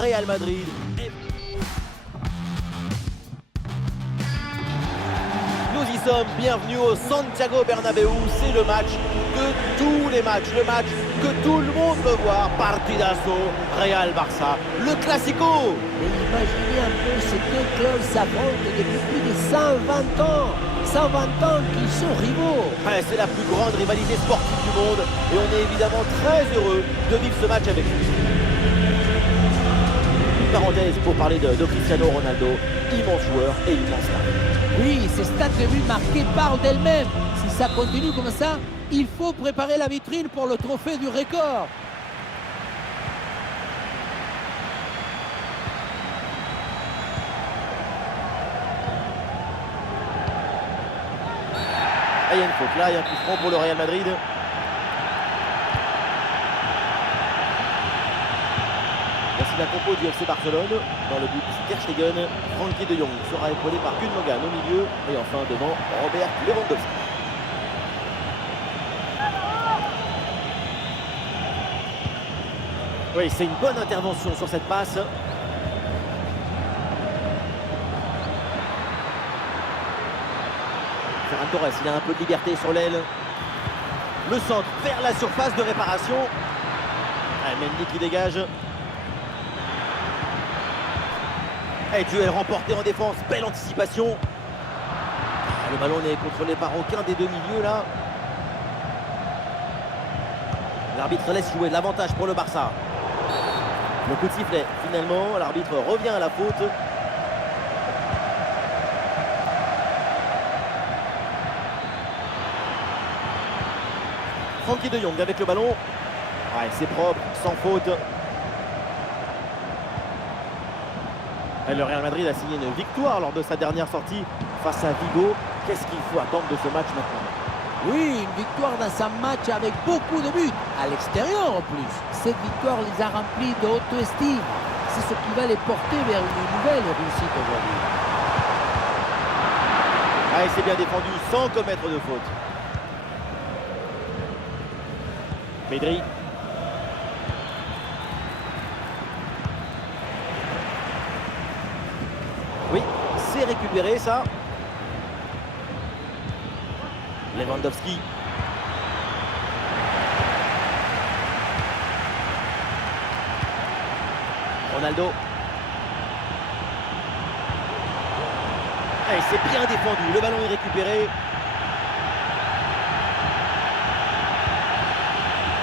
Real Madrid. Nous y sommes, bienvenue au Santiago Bernabéu, c'est le match de tous les matchs, le match que tout le monde veut voir, partidazo, Real-Barça, le Classico. Mais imaginez un peu ces deux clubs s'affrontent depuis plus de 120 ans, 120 ans qu'ils sont rivaux. Ouais, c'est la plus grande rivalité sportive du monde et on est évidemment très heureux de vivre ce match avec vous. Une parenthèse pour parler de Cristiano Ronaldo, immense joueur et immense star. Oui, ces stats de but marqués parlent d'elles-mêmes. Si ça continue comme ça, il faut préparer la vitrine pour le trophée du record. Ah, il y a une faute là, il y a un coup franc pour le Real Madrid. Voici la compo du FC Barcelone. Dans le but, c'est Ter Stegen. Frenkie de Jong sera épaulé par Gundogan au milieu. Et enfin devant, Robert Lewandowski. Oui, c'est une bonne intervention sur cette passe. Ferran Torres, il a un peu de liberté sur l'aile. Le centre vers la surface de réparation. Mendy qui dégage. Et duel remporté en défense, belle anticipation. Le ballon n'est contrôlé par aucun des deux milieux là. L'arbitre laisse jouer l'avantage pour le Barça. Le coup de sifflet, finalement, l'arbitre revient à la faute. Frenkie de Jong avec le ballon. Ouais, c'est propre, sans faute. Et le Real Madrid a signé une victoire lors de sa dernière sortie face à Vigo. Qu'est-ce qu'il faut attendre de ce match maintenant? Oui, une victoire dans un match avec beaucoup de buts, à l'extérieur en plus. Cette victoire les a remplis d'auto-estime. C'est ce qui va les porter vers une nouvelle réussite aujourd'hui. Ah, il s'est bien défendu sans commettre de faute. Pedri. Oui, c'est récupéré ça. Lewandowski. Ronaldo. Et c'est bien défendu, le ballon est récupéré.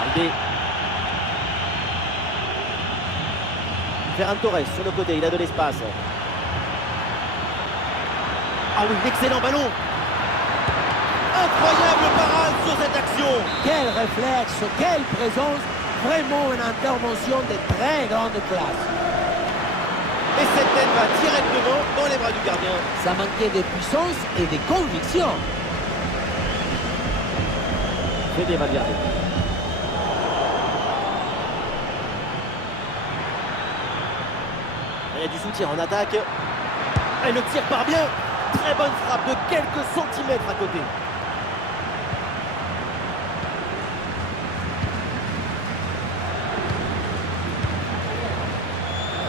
Aldé. Ferran Torres sur le côté, il a de l'espace. Ah oui, excellent ballon. Incroyable parade sur cette action. Quel réflexe, quelle présence. Vraiment une intervention de très grande classe. Et cette tête va directement dans les bras du gardien. Ça manquait de puissance et de conviction. Fede Valverde. Il y a du soutien en attaque. Et le tir part bien. Très bonne frappe de quelques centimètres à côté.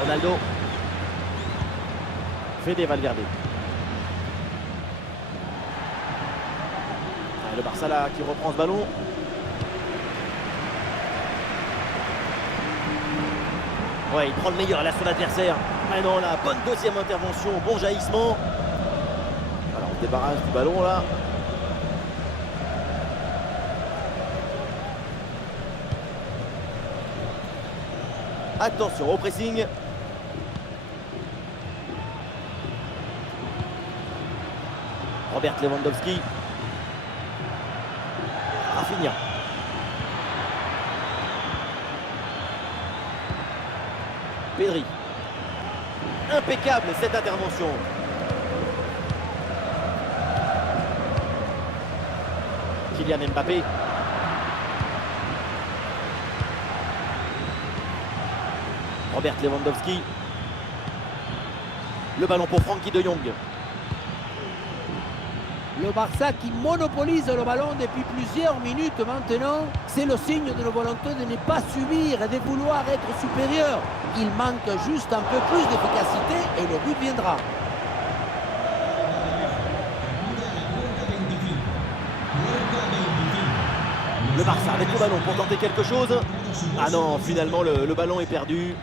Ronaldo. Fede Valverde. Le Barça là qui reprend ce ballon. Ouais, il prend le meilleur là sur l'adversaire. Maintenant la bonne deuxième intervention, bon jaillissement. Alors on se débarrasse du ballon là. Attention au pressing. Robert Lewandowski. Rafinha. Pedri. Impeccable cette intervention. Kylian Mbappé. Robert Lewandowski. Le ballon pour Frenkie de Jong. Le Barça qui monopolise le ballon depuis plusieurs minutes maintenant, c'est le signe d'une volonté de ne pas subir et de vouloir être supérieur. Il manque juste un peu plus d'efficacité et le but viendra. Le Barça avec le ballon pour tenter quelque chose. Ah non, finalement le ballon est perdu.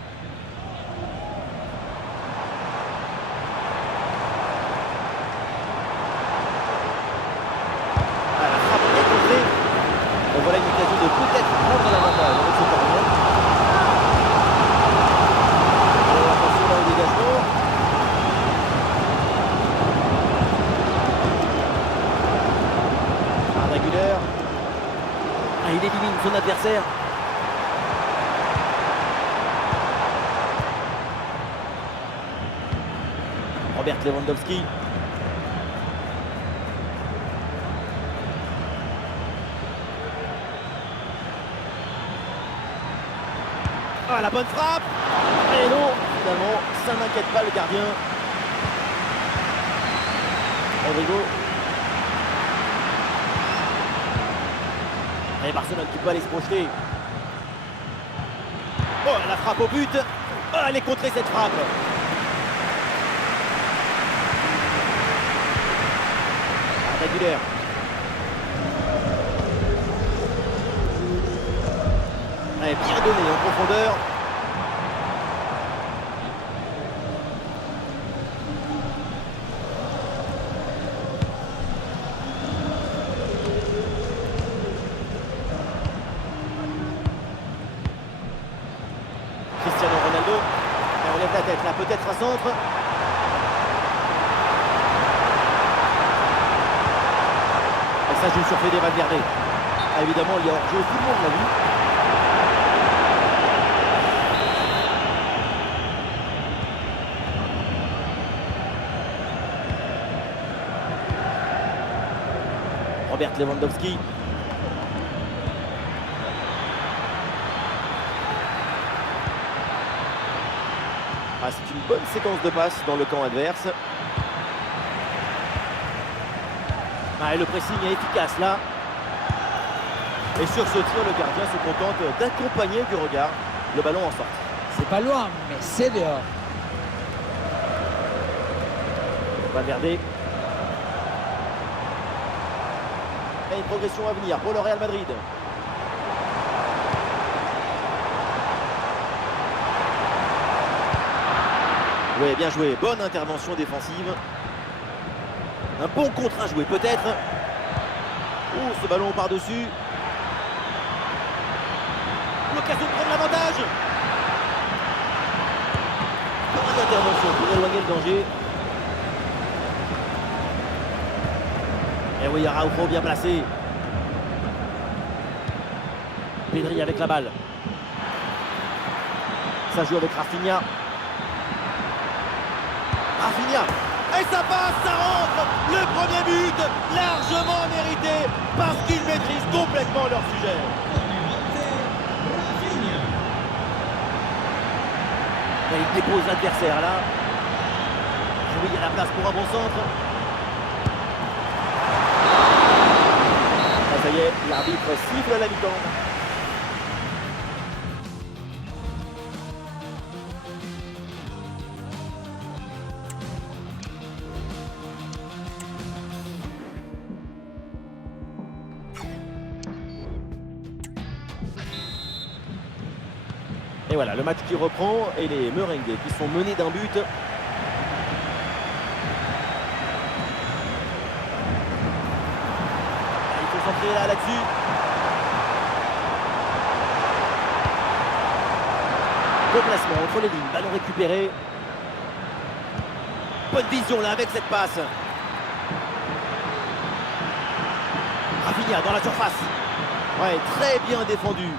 Ah, la frappe est contrée. Et voilà une occasion de peut-être prendre l'avantage avec ce corner. Attention là au dégagement. Arda Güler. Ah, il élimine son adversaire. Robert Lewandowski. Ah, la bonne frappe. Et non, finalement, ça n'inquiète pas le gardien. Rodrigo. Et Barcelone qui peut aller se projeter. Oh, la frappe au but. Oh, elle est contrée cette frappe. Arda Güler. Elle est bien donnée en profondeur. Cristiano Ronaldo, elle enlève la tête là, peut-être un centre. Et ça joue sur Fede Valverde. Ah, évidemment, il y a hors-jeu, tout le monde l'a vu. Robert Lewandowski. Ah, c'est une bonne séquence de passes dans le camp adverse. Ah, et le pressing est efficace là. Et sur ce tir, le gardien se contente d'accompagner du regard le ballon en sortie. C'est pas loin, mais c'est dehors. Valverde. Et une progression à venir pour le Real Madrid. Oui, bien joué. Bonne intervention défensive. Un bon contre à jouer peut-être. Oh, ce ballon par-dessus. L'occasion de prendre l'avantage. Bonne intervention pour éloigner le danger. Et oui, Araujo bien placé. Pedri avec la balle. Ça joue avec Rafinha. Rafinha. Et ça passe, ça rentre. Le premier but, largement mérité, parce qu'ils maîtrisent complètement leur sujet. Et il dépose l'adversaire là. Et oui, il y a la place pour un bon centre. Ah, ça y est, l'arbitre siffle à la mi-temps. Et voilà, le match qui reprend et les Merengues qui sont menés d'un but. Il faut s'entrer là-dessus. Bon placement entre les lignes, ballon récupéré. Bonne vision là avec cette passe. Rafinha dans la surface. Ouais, très bien défendu.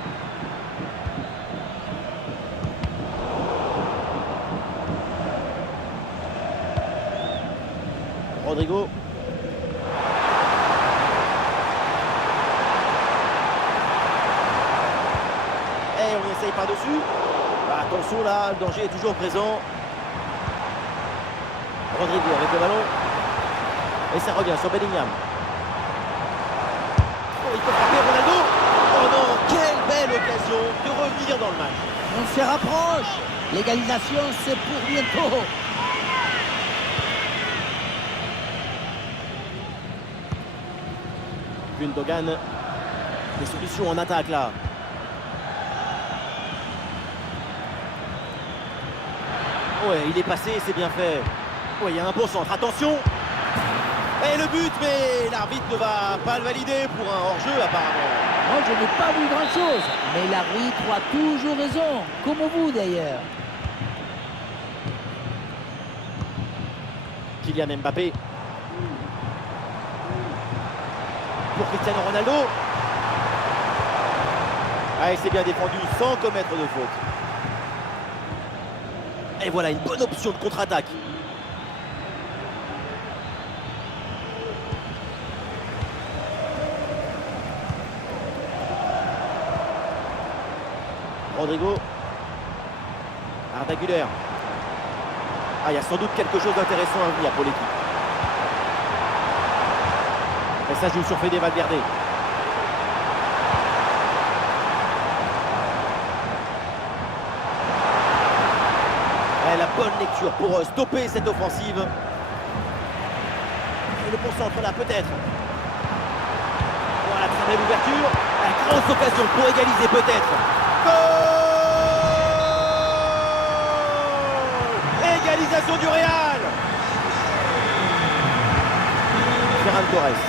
Rodrigo. Et on essaye par-dessus. Bah, attention là, le danger est toujours présent. Rodrigo avec le ballon. Et ça revient sur Bellingham. il peut frapper Ronaldo. Oh non, quelle belle occasion de revenir dans le match. On se rapproche. L'égalisation, c'est pour bientôt. Gundogan, des solutions en attaque là. Ouais, il est passé, c'est bien fait. Ouais, il y a un bon centre, attention. Et le but, mais l'arbitre ne va pas le valider pour un hors-jeu apparemment. Moi, je n'ai pas vu grand-chose, mais l'arbitre a toujours raison, comme vous d'ailleurs. Kylian Mbappé. Pour Cristiano Ronaldo. Ah, et c'est bien défendu sans commettre de faute. Et voilà une bonne option de contre-attaque. Rodrigo. Arda Güler. Ah, il y a sans doute quelque chose d'intéressant à venir pour l'équipe. Et ça joue sur Fede Valverde. Et la bonne lecture pour stopper cette offensive. Et le bon centre là peut-être. Voilà, très belle ouverture. La grosse occasion pour égaliser peut-être. Goal! Égalisation du Real. Ferran Torres.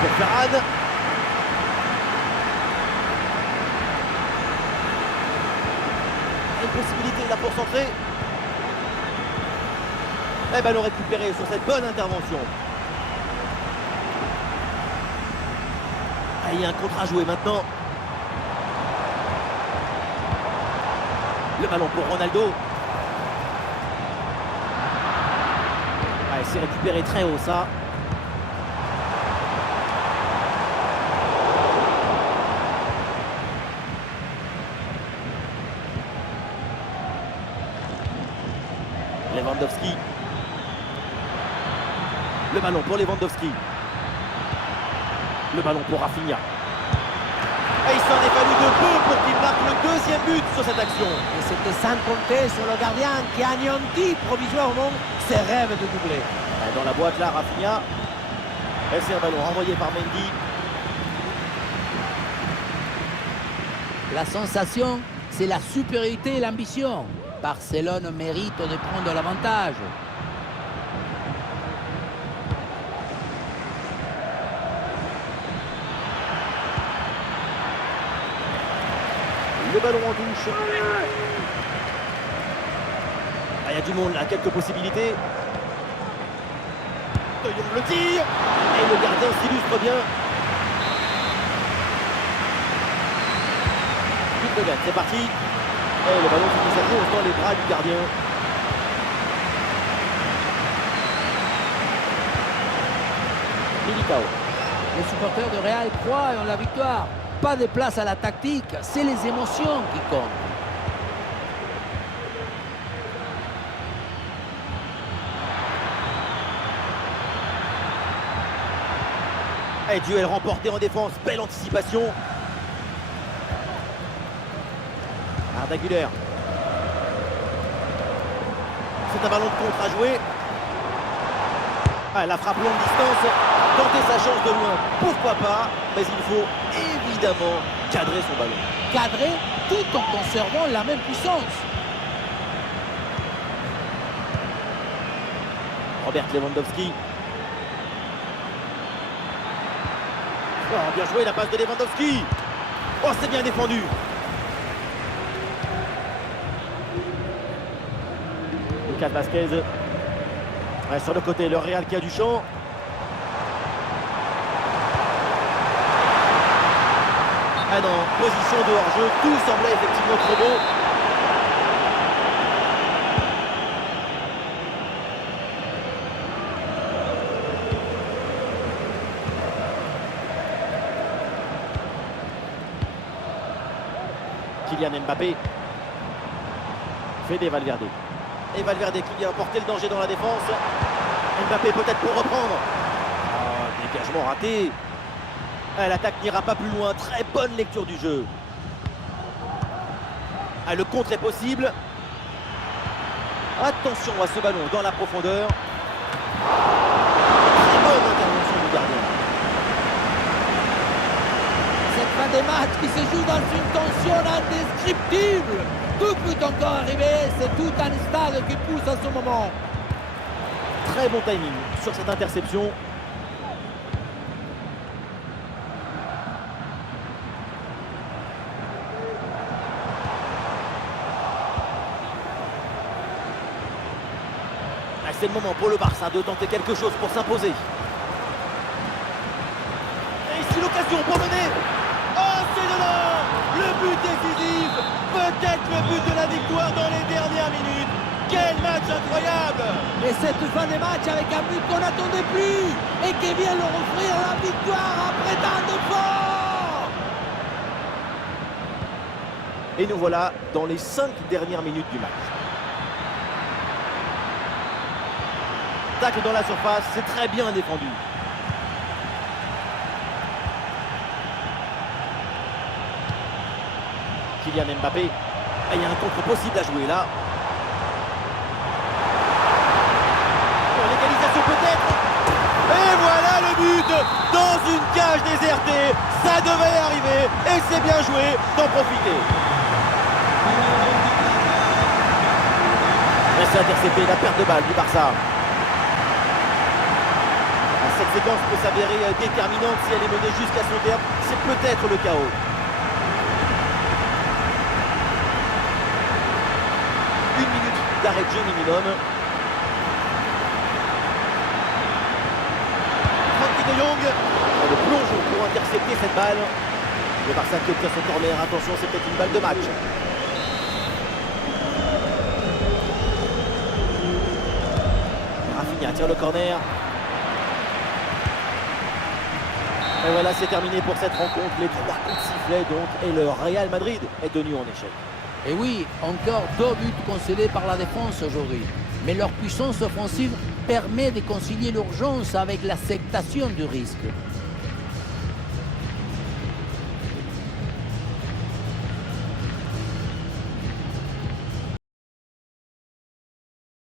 Pour Ferran. Une possibilité là pour centrer. Et ballon récupéré sur cette bonne intervention. Ah, il y a un contre à jouer maintenant. Le ballon pour Ronaldo. Ah, c'est récupéré très haut ça. Lewandowski. Le ballon pour Lewandowski. Le ballon pour Rafinha. Et il s'en est fallu de peu pour qu'il marque le deuxième but sur cette action. Et c'était sans compter sur le gardien qui a anéanti provisoirement ses rêves de doubler. Dans la boîte là, Rafinha. Et c'est un ballon renvoyé par Mendy. La sensation, c'est la supériorité et l'ambition. Barcelone mérite de prendre l'avantage. Le ballon en touche. Ah, il y a du monde là, quelques possibilités. De Jong le tire. Et le gardien s'illustre bien. Gundogan, c'est parti. Et le ballon finit sa course dans les bras du gardien. Militao. Les supporters de Real croient en la victoire. Pas de place à la tactique, c'est les émotions qui comptent. Et duel remporté en défense, belle anticipation. Arda Güler. C'est un ballon de contre à jouer. Ah, la frappe longue distance. Tenter sa chance de loin, pourquoi pas. Mais il faut évidemment cadrer son ballon. Cadrer tout en conservant la même puissance. Robert Lewandowski. Oh, bien joué la passe de Lewandowski. Oh, c'est bien défendu. Lucas Vazquez. Ouais, sur le côté, le Real qui a du champ. Ah non, position de hors-jeu, tout semblait effectivement trop beau. Kylian Mbappé. Fede Valverde. Et Valverde qui vient porter le danger dans la défense. Mbappé peut-être pour reprendre. Dégagement raté. Ah, l'attaque n'ira pas plus loin. Très bonne lecture du jeu. Ah, le contre est possible. Attention à ce ballon dans la profondeur. Très bonne intervention du gardien. Cette fin des matchs qui se joue dans une tension indescriptible. Tout peut encore arriver, c'est tout un stade qui pousse à ce moment. Très bon timing sur cette interception. C'est le moment pour le Barça de tenter quelque chose pour s'imposer. Et ici l'occasion pour mener. Oh, c'est dedans! Le but décisif! Peut-être le but de la victoire dans les dernières minutes. Quel match incroyable! Et cette fin de match avec un but qu'on n'attendait plus et qui vient leur offrir la victoire après tant d'efforts. Et nous voilà dans les 5 dernières minutes du match. Tacle dans la surface, c'est très bien défendu. Kylian Mbappé. Et il y a un contre possible à jouer là. Oh, l'égalisation peut-être. Et voilà le but dans une cage désertée. Ça devait arriver et c'est bien joué d'en profiter. Et c'est intercepté, la perte de balle du Barça. Cette séquence peut s'avérer déterminante si elle est menée jusqu'à son terme. C'est peut-être le chaos. Une minute d'arrêt de jeu minimum. Frenkie de Jong. Le plongeon pour intercepter cette balle. Le Barça qui obtient son corner. Attention, c'est peut-être une balle de match. Rafinha tire le corner. Et voilà, c'est terminé pour cette rencontre. Les 3 coups de sifflet donc, et le Real Madrid est tenu en échec. Et oui, encore 2 buts concédés par la défense aujourd'hui. Mais leur puissance offensive permet de concilier l'urgence avec l'acceptation du risque.